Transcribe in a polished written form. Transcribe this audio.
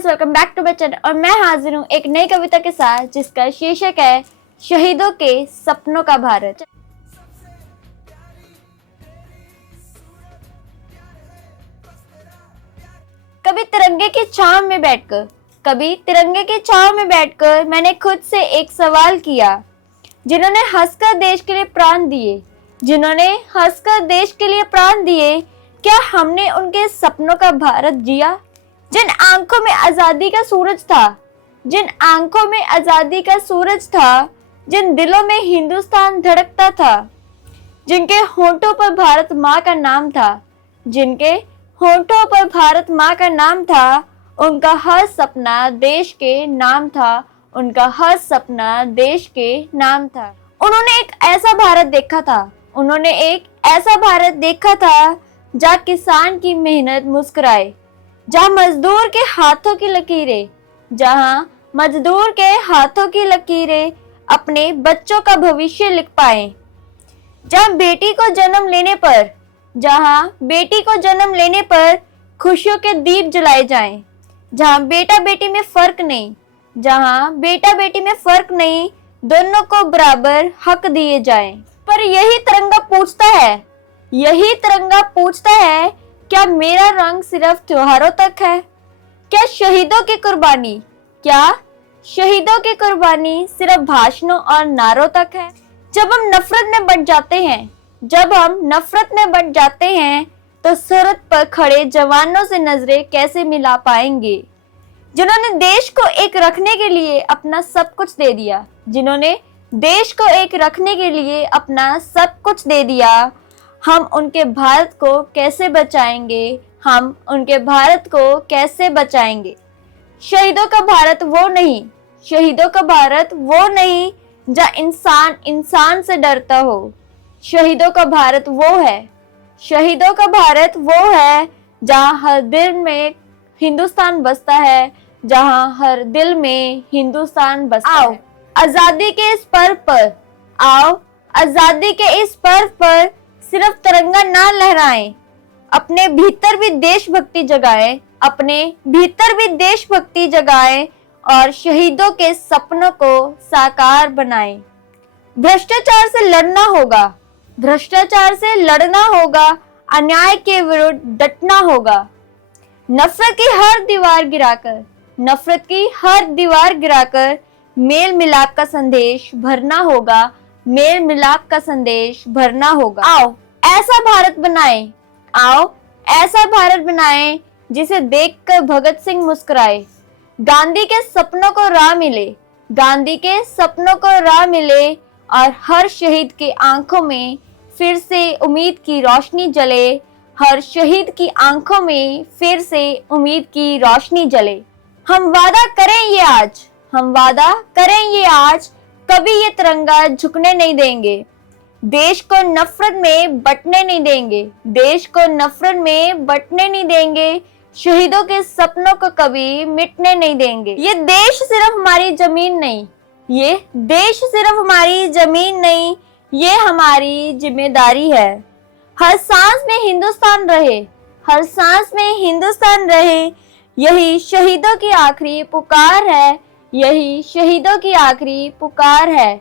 Friends, welcome back to my channel. और मैं हाजिर हूँ एक नई कविता के साथ जिसका शीर्षक है शहीदों के सपनों का भारत। कभी तिरंगे की छांव में बैठकर मैंने खुद से एक सवाल किया। जिन्होंने हंसकर देश के लिए प्राण दिए, क्या हमने उनके सपनों का भारत जिया? जिन आंखों में आजादी का सूरज था, जिन दिलों में हिंदुस्तान धड़कता था, जिनके होंठों पर भारत माँ का नाम था, उनका हर सपना देश के नाम था। उन्होंने एक ऐसा भारत देखा था जहाँ किसान की मेहनत मुस्कुराए, जहाँ मजदूर के हाथों की लकीरें अपने बच्चों का भविष्य लिख पाए, जहाँ बेटी को जन्म लेने पर खुशियों के दीप जलाए जाएं, जहाँ बेटा बेटी में फर्क नहीं, दोनों को बराबर हक दिए जाएं। पर यही तिरंगा पूछता है, क्या मेरा रंग सिर्फ त्योहारों तक है? क्या शहीदों की कुर्बानी सिर्फ भाषणों और नारों तक है? जब हम नफरत में बंट जाते हैं तो सरहद पर खड़े जवानों से नजरें कैसे मिला पाएंगे, जिन्होंने देश को एक रखने के लिए अपना सब कुछ दे दिया। हम उनके भारत को कैसे बचाएंगे? शहीदों का भारत वो नहीं जहाँ इंसान इंसान से डरता हो। शहीदों का भारत वो है जहाँ हर दिल में हिंदुस्तान बसता है, आओ आजादी के इस पर्व पर सिर्फ तिरंगा ना लहराएं, अपने भीतर भी देशभक्ति जगाएं और शहीदों के सपनों को साकार बनाएं। भ्रष्टाचार से लड़ना होगा, अन्याय के विरुद्ध डटना होगा। नफरत की हर दीवार गिराकर मेल मिलाप का संदेश भरना होगा। आओ ऐसा भारत बनाएं जिसे देखकर भगत सिंह मुस्कुराए, गांधी के सपनों को राह मिले और हर शहीद की आंखों में फिर से उम्मीद की रोशनी जले। हम वादा करें ये आज, कभी ये तिरंगा झुकने नहीं देंगे। देश को नफरत में बंटने नहीं देंगे। शहीदों के सपनों को कभी मिटने नहीं देंगे। ये देश सिर्फ हमारी जमीन नहीं, ये हमारी जिम्मेदारी है। हर सांस में हिंदुस्तान रहे, यही शहीदों की आखिरी पुकार है।